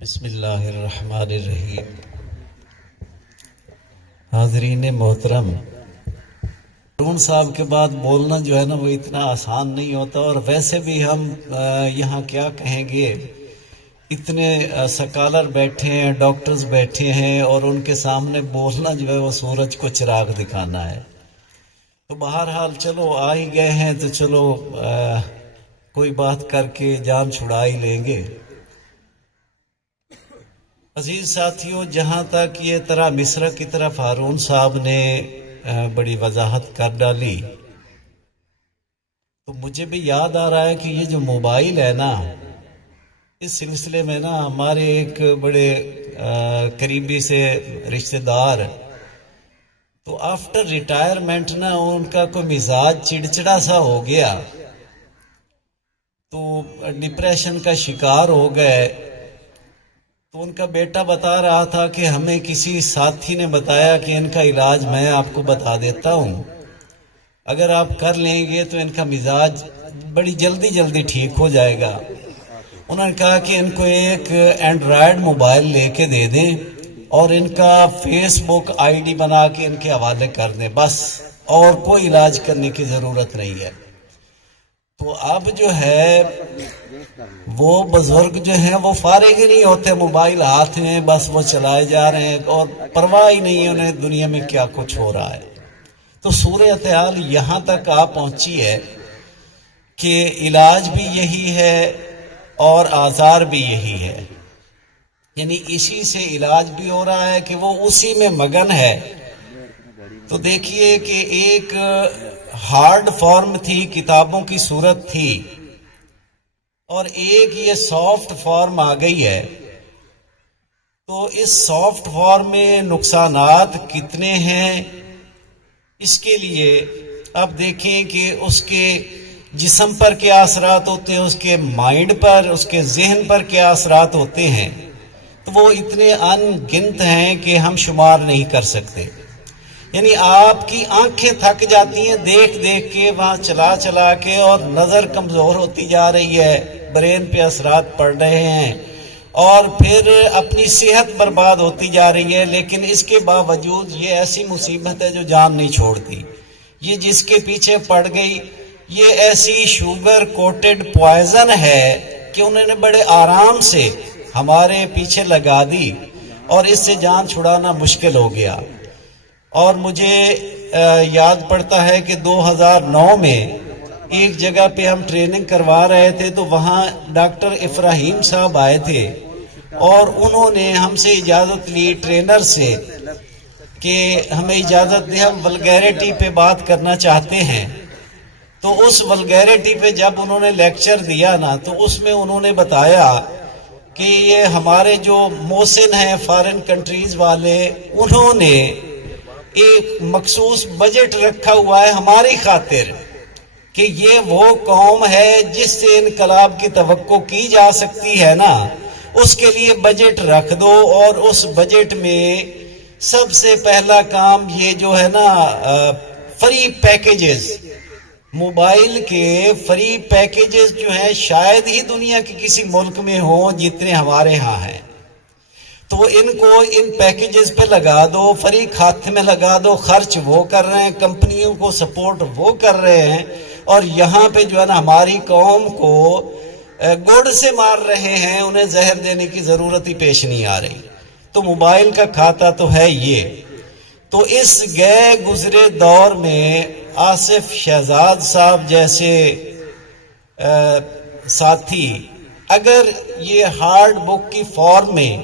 بسم اللہ الرحمن الرحیم۔ حاضرین محترم، ہارون صاحب کے بعد بولنا جو ہے نا وہ اتنا آسان نہیں ہوتا، اور ویسے بھی ہم یہاں کیا کہیں گے، اتنے سکالر بیٹھے ہیں، ڈاکٹرز بیٹھے ہیں، اور ان کے سامنے بولنا جو ہے وہ سورج کو چراغ دکھانا ہے۔ تو بہرحال چلو آ ہی گئے ہیں تو چلو کوئی بات کر کے جان چھڑا ہی لیں گے۔ عزیز ساتھیوں، جہاں تک یہ طرح مصرع کی طرف ہارون صاحب نے بڑی وضاحت کر ڈالی، تو مجھے بھی یاد آ رہا ہے کہ یہ جو موبائل ہے نا، اس سلسلے میں نا ہمارے ایک بڑے قریبی سے رشتہ دار، تو آفٹر ریٹائرمنٹ نا ان کا کوئی مزاج چڑچڑا سا ہو گیا، تو ڈپریشن کا شکار ہو گئے۔ تو ان کا بیٹا بتا رہا تھا کہ ہمیں کسی ساتھی نے بتایا کہ ان کا علاج میں آپ کو بتا دیتا ہوں، اگر آپ کر لیں گے تو ان کا مزاج بڑی جلدی ٹھیک ہو جائے گا۔ انہوں نے کہا کہ ان کو ایک اینڈرائیڈ موبائل لے کے دے دیں اور ان کا فیس بک آئی ڈی بنا کے ان کے حوالے کر دیں، بس، اور کوئی علاج کرنے کی ضرورت نہیں ہے۔ تو اب جو ہے وہ بزرگ جو ہیں وہ فارغ ہی نہیں ہوتے، موبائل ہاتھ میں، بس وہ چلائے جا رہے ہیں اور پرواہ ہی نہیں ہے انہیں دنیا میں کیا کچھ ہو رہا ہے۔ تو صورتحال یہاں تک آ پہنچی ہے کہ علاج بھی یہی ہے اور آزار بھی یہی ہے، یعنی اسی سے علاج بھی ہو رہا ہے کہ وہ اسی میں مگن ہے۔ تو دیکھیے کہ ایک ہارڈ فارم تھی، کتابوں کی صورت تھی، اور ایک یہ سافٹ فارم آ گئی ہے۔ تو اس سافٹ فارم میں نقصانات کتنے ہیں، اس کے لیے اب دیکھیں کہ اس کے جسم پر کیا اثرات ہوتے ہیں، اس کے مائنڈ پر، اس کے ذہن پر کیا اثرات ہوتے ہیں، تو وہ اتنے ان گنت ہیں کہ ہم شمار نہیں کر سکتے۔ یعنی آپ کی آنکھیں تھک جاتی ہیں دیکھ کے، وہاں چلا کے، اور نظر کمزور ہوتی جا رہی ہے، برین پہ اثرات پڑ رہے ہیں، اور پھر اپنی صحت برباد ہوتی جا رہی ہے۔ لیکن اس کے باوجود یہ ایسی مصیبت ہے جو جان نہیں چھوڑتی۔ یہ جس کے پیچھے پڑ گئی، یہ ایسی شوگر کوٹڈ پوائزن ہے کہ انہوں نے بڑے آرام سے ہمارے پیچھے لگا دی، اور اس سے جان چھڑانا مشکل ہو گیا۔ اور مجھے یاد پڑتا ہے کہ 2009 میں ایک جگہ پہ ہم ٹریننگ کروا رہے تھے، تو وہاں ڈاکٹر ابراہیم صاحب آئے تھے، اور انہوں نے ہم سے اجازت لی ٹرینر سے کہ ہمیں اجازت دیں، ہم ولگیرٹی پہ بات کرنا چاہتے ہیں۔ تو اس ولگیرٹی پہ جب انہوں نے لیکچر دیا نا، تو اس میں انہوں نے بتایا کہ یہ ہمارے جو محسن ہیں فارن کنٹریز والے، انہوں نے ایک مخصوص بجٹ رکھا ہوا ہے ہماری خاطر، کہ یہ وہ قوم ہے جس سے انقلاب کی توقع کی جا سکتی ہے نا، اس کے لیے بجٹ رکھ دو، اور اس بجٹ میں سب سے پہلا کام یہ جو ہے نا فری پیکیجز، موبائل کے فری پیکیجز جو ہیں شاید ہی دنیا کے کسی ملک میں ہوں جتنے ہمارے ہاں ہیں۔ تو ان کو ان پیکیجز پہ لگا دو، فری کھاتے میں لگا دو، خرچ وہ کر رہے ہیں، کمپنیوں کو سپورٹ وہ کر رہے ہیں، اور یہاں پہ جو ہے نا ہماری قوم کو گوڑ سے مار رہے ہیں، انہیں زہر دینے کی ضرورت ہی پیش نہیں آ رہی۔ تو موبائل کا کھاتا تو ہے یہ۔ تو اس گئے گزرے دور میں آصف شہزاد صاحب جیسے ساتھی اگر یہ ہارڈ بک کی فارم میں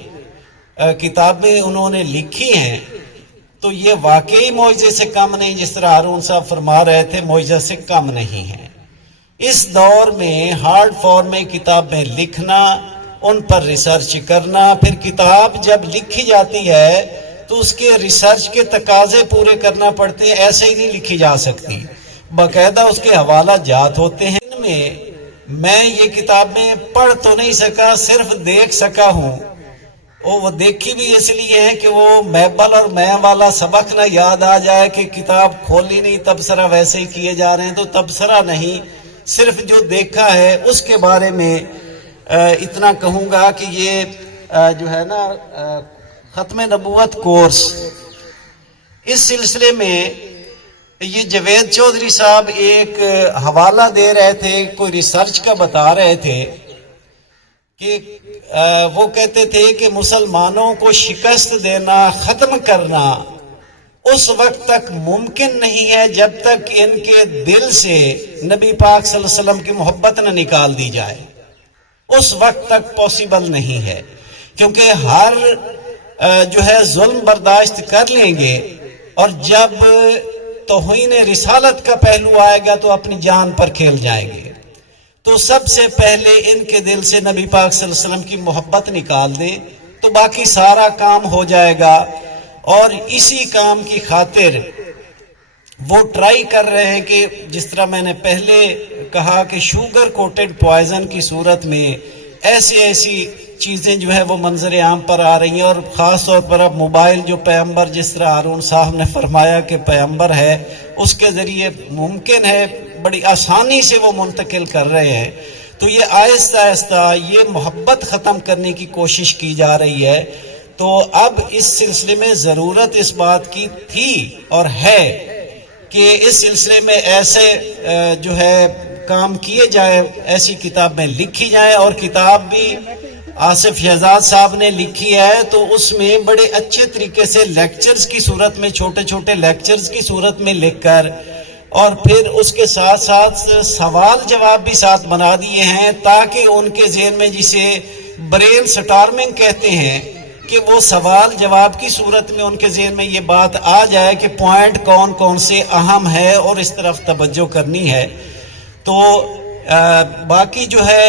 کتابیں انہوں نے لکھی ہیں، تو یہ واقعی معجزے سے کم نہیں، جس طرح ہارون صاحب فرما رہے تھے، معجزے سے کم نہیں ہے۔ اس دور میں ہارڈ فارم میں کتابیں لکھنا، ان پر ریسرچ کرنا، پھر کتاب جب لکھی جاتی ہے تو اس کے ریسرچ کے تقاضے پورے کرنا پڑتے ہیں، ایسے ہی نہیں لکھی جا سکتی، باقاعدہ اس کے حوالہ جات ہوتے ہیں۔ ان میں میں یہ کتابیں پڑھ تو نہیں سکا، صرف دیکھ سکا ہوں، اور وہ دیکھی بھی اس لیے ہے کہ وہ میبل اور میں والا سبق نہ یاد آ جائے کہ کتاب کھولی نہیں، تبصرہ ویسے ہی کیے جا رہے ہیں۔ تو تبصرہ نہیں، صرف جو دیکھا ہے اس کے بارے میں اتنا کہوں گا کہ یہ جو ہے نا ختم نبوت کورس، اس سلسلے میں یہ جاوید چودھری صاحب ایک حوالہ دے رہے تھے، کوئی ریسرچ کا بتا رہے تھے کہ وہ کہتے تھے کہ مسلمانوں کو شکست دینا، ختم کرنا اس وقت تک ممکن نہیں ہے جب تک ان کے دل سے نبی پاک صلی اللہ علیہ وسلم کی محبت نہ نکال دی جائے، اس وقت تک پاسبل نہیں ہے، کیونکہ ہر جو ہے ظلم برداشت کر لیں گے، اور جب توہین رسالت کا پہلو آئے گا تو اپنی جان پر کھیل جائیں گے۔ تو سب سے پہلے ان کے دل سے نبی پاک صلی اللہ علیہ وسلم کی محبت نکال دیں تو باقی سارا کام ہو جائے گا۔ اور اسی کام کی خاطر وہ ٹرائی کر رہے ہیں کہ جس طرح میں نے پہلے کہا کہ شوگر کوٹڈ پوائزن کی صورت میں ایسی چیزیں جو ہے وہ منظر عام پر آ رہی ہیں، اور خاص طور پر اب موبائل جو پیغمبر، جس طرح ہارون صاحب نے فرمایا کہ پیغمبر ہے، اس کے ذریعے ممکن ہے بڑی آسانی سے وہ منتقل کر رہے ہیں۔ تو یہ آہستہ آہستہ یہ محبت ختم کرنے کی کوشش کی جا رہی ہے۔ تو اب اس سلسلے میں ضرورت اس بات کی تھی اور ہے کہ اس سلسلے میں ایسے جو ہے کام کیے جائے، ایسی کتاب میں لکھی جائے، اور کتاب بھی آصف شہزاد صاحب نے لکھی ہے تو اس میں بڑے اچھے طریقے سے لیکچرز کی صورت میں، چھوٹے چھوٹے لیکچرز کی صورت میں لکھ کر، اور پھر اس کے ساتھ ساتھ سوال جواب بھی ساتھ بنا دیے ہیں تاکہ ان کے ذہن میں، جسے برین سٹارمنگ کہتے ہیں، کہ وہ سوال جواب کی صورت میں ان کے ذہن میں یہ بات آ جائے کہ پوائنٹ کون کون سے اہم ہے اور اس طرف توجہ کرنی ہے۔ تو باقی جو ہے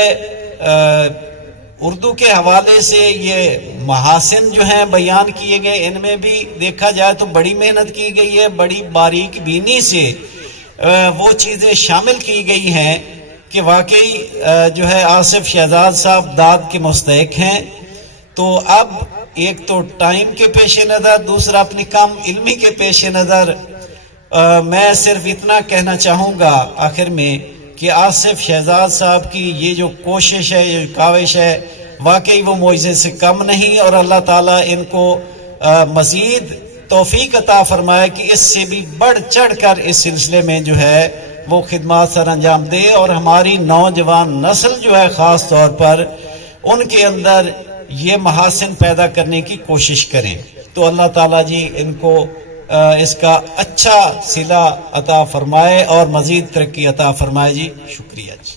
اردو کے حوالے سے یہ محاسن جو ہیں بیان کیے گئے، ان میں بھی دیکھا جائے تو بڑی محنت کی گئی ہے، بڑی باریک بینی سے وہ چیزیں شامل کی گئی ہیں کہ واقعی جو ہے آصف شہزاد صاحب داد کے مستحق ہیں۔ تو اب ایک تو ٹائم کے پیش نظر، دوسرا اپنی کم علمی کے پیش نظر میں صرف اتنا کہنا چاہوں گا آخر میں کہ آصف شہزاد صاحب کی یہ جو کوشش ہے، یہ کاوش ہے، واقعی وہ معجزے سے کم نہیں، اور اللہ تعالیٰ ان کو مزید توفیق عطا فرمائے کہ اس سے بھی بڑھ چڑھ کر اس سلسلے میں جو ہے وہ خدمات سر انجام دے، اور ہماری نوجوان نسل جو ہے خاص طور پر ان کے اندر یہ محاسن پیدا کرنے کی کوشش کریں۔ تو اللہ تعالیٰ جی ان کو اس کا اچھا صلہ عطا فرمائے اور مزید ترقی عطا فرمائے۔ جی شکریہ جی۔